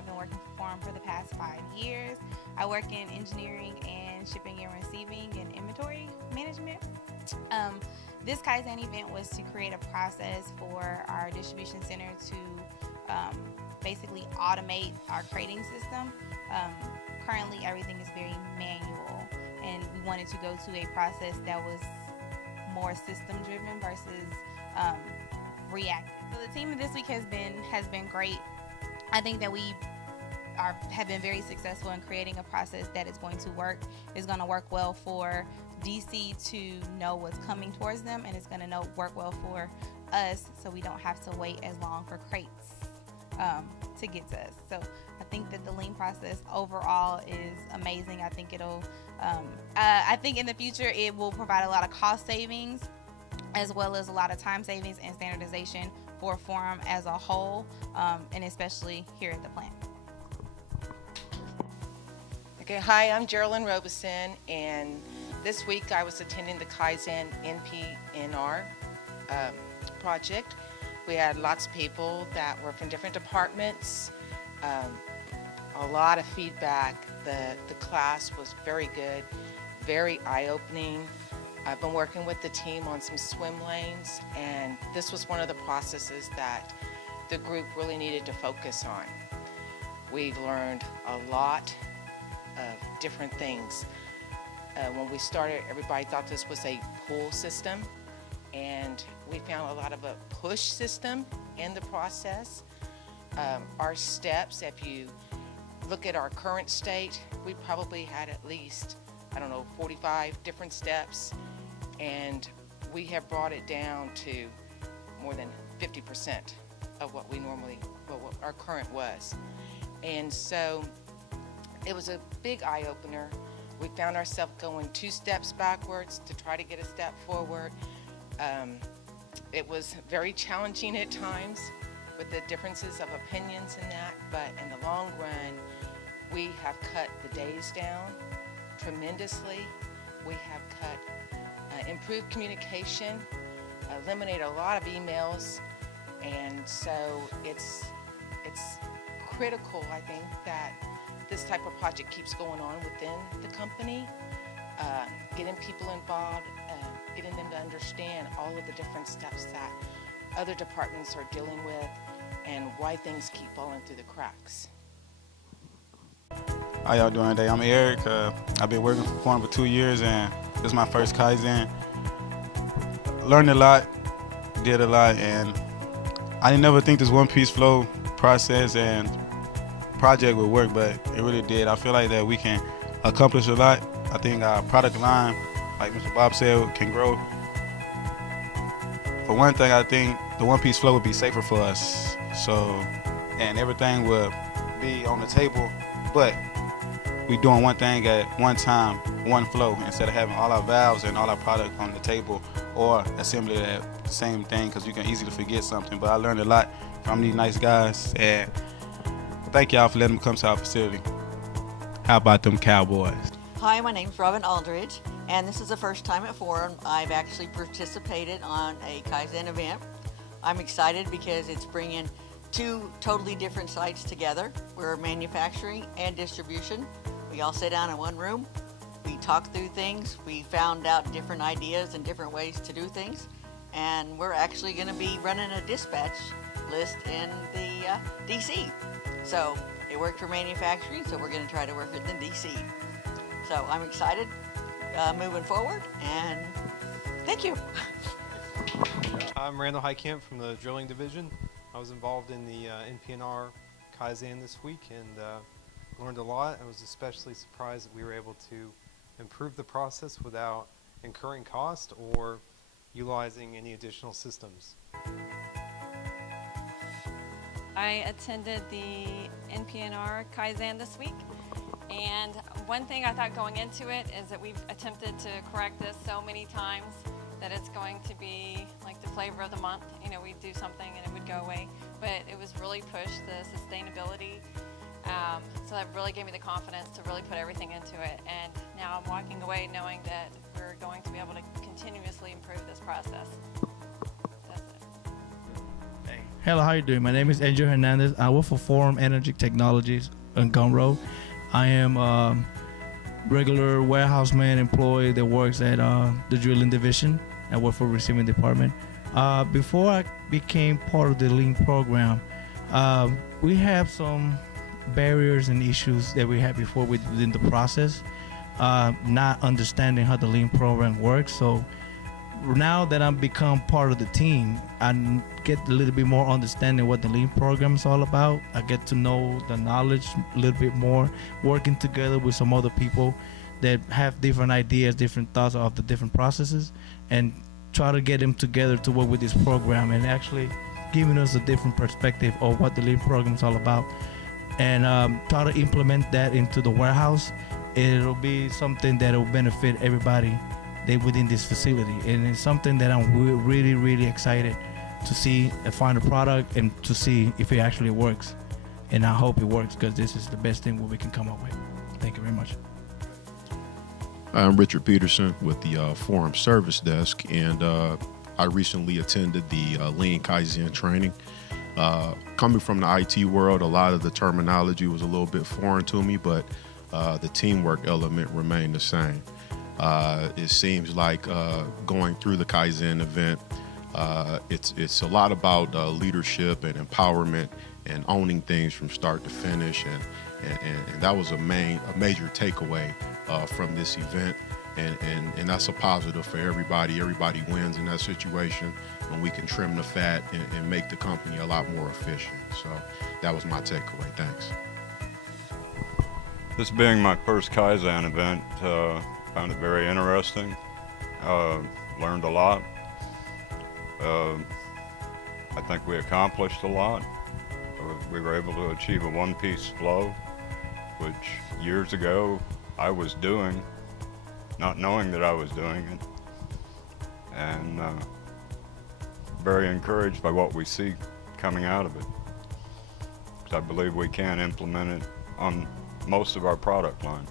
I've been working for Forum for the past 5 years. I work in engineering and shipping and receiving and inventory management. Um, this Kaizen event was to create a process for our distribution center to basically automate our crating system. Um, Currently, everything is very manual, and we wanted to go to a process that was more system driven versus um, reactive. So the team this week has been great. I think that we have been very successful in creating a process that is going to work. Is going to work well for DC to know what's coming towards them, and it's going to work well for us, so we don't have to wait as long for crates to get to us. So I think that the lean process overall is amazing. I think I think in the future it will provide a lot of cost savings, as well as a lot of time savings and standardization for Forum as a whole, and especially here at the plant. Okay, hi, I'm Geraldine Robeson, and this week I was attending the Kaizen NPNR project. We had lots of people that were from different departments, a lot of feedback. The class was very good, very eye-opening. I've been working with the team on some swim lanes, and this was one of the processes that the group really needed to focus on. We've learned a lot of different things. When we started, everybody thought this was a pull system, and we found a lot of a push system in the process. Our steps, if you look at our current state, we probably had at least, 45 different steps, and we have brought it down to more than 50% of what our current was. And so it was a big eye-opener. We found ourselves going 2 steps backwards to try to get a step forward. It was very challenging at times with the differences of opinions in that, but in the long run, we have cut the days down tremendously. We have improved communication, eliminated a lot of emails, and so it's critical, I think, that this type of project keeps going on within the company, getting people involved, getting them to understand all of the different steps that other departments are dealing with and why things keep falling through the cracks. How y'all doing today? I'm Eric. I've been working for Forum for 2 years, and this is my first Kaizen. Learned a lot, did a lot, and I didn't never think this one-piece flow process and project would work, but it really did. I feel like that we can accomplish a lot. I think our product line, like Mr. Bob said, can grow. For one thing, I think the one-piece flow would be safer for us. And everything would be on the table, but we doing one thing at one time, one flow, instead of having all our valves and all our product on the table or assembly at the same thing, because you can easily forget something. But I learned a lot from these nice guys, and thank y'all for letting me come to our facility. How about them Cowboys? Hi, my name's Robin Aldridge, and this is the first time at Forum I've actually participated on a Kaizen event. I'm excited because it's bringing 2 totally different sites together. We're manufacturing and distribution. We all sit down in one room. We talk through things. We found out different ideas and different ways to do things. And we're actually going to be running a dispatch list in the DC. So it worked for manufacturing, so we're going to try to work it in DC. So I'm excited moving forward, and thank you. I'm Randall Heitkamp from the Drilling Division. I was involved in the NPNR Kaizen this week and learned a lot. I was especially surprised that we were able to improve the process without incurring cost or utilizing any additional systems. I attended the NPNR Kaizen this week, and one thing I thought going into it is that we've attempted to correct this so many times that it's going to be like the flavor of the month. You know, we'd do something and it would go away, but it was really pushed the sustainability. So that really gave me the confidence to really put everything into it. And now I'm walking away knowing that we're going to be able to continuously improve this process. That's it. Hey, Hello, how you doing? My name is Angel Hernandez. I work for Forum Energy Technologies on Gun Road. I am regular warehouse man employee that works at the drilling division. I work for receiving department. Before I became part of the Lean program, we have some barriers and issues that we had before within the process, not understanding how the Lean program works. So now that I've become part of the team, I get a little bit more understanding what the Lean program is all about. I get to know the knowledge a little bit more, working together with some other people that have different ideas, different thoughts of the different processes, and try to get them together to work with this program and actually giving us a different perspective of what the Lean program is all about, and try to implement that into the warehouse. It'll be something that will benefit everybody within this facility, and it's something that I'm really, really excited to see and find a product and to see if it actually works. And I hope it works, because this is the best thing we can come up with. Thank you very much. I'm Richard Peterson with the Forum Service Desk, and I recently attended the Lean Kaizen training. Coming from the IT world, a lot of the terminology was a little bit foreign to me, but the teamwork element remained the same. It seems like going through the Kaizen event, it's a lot about leadership and empowerment and owning things from start to finish, and that was a major takeaway from this event, and that's a positive for everybody. Everybody wins in that situation, and we can trim the fat and make the company a lot more efficient. So that was my takeaway. Thanks. This being my first Kaizen event, found it very interesting. Learned a lot. I think we accomplished a lot. We were able to achieve a one-piece flow, which years ago I was doing, not knowing that I was doing it, and very encouraged by what we see coming out of it, because I believe we can implement it on most of our product line.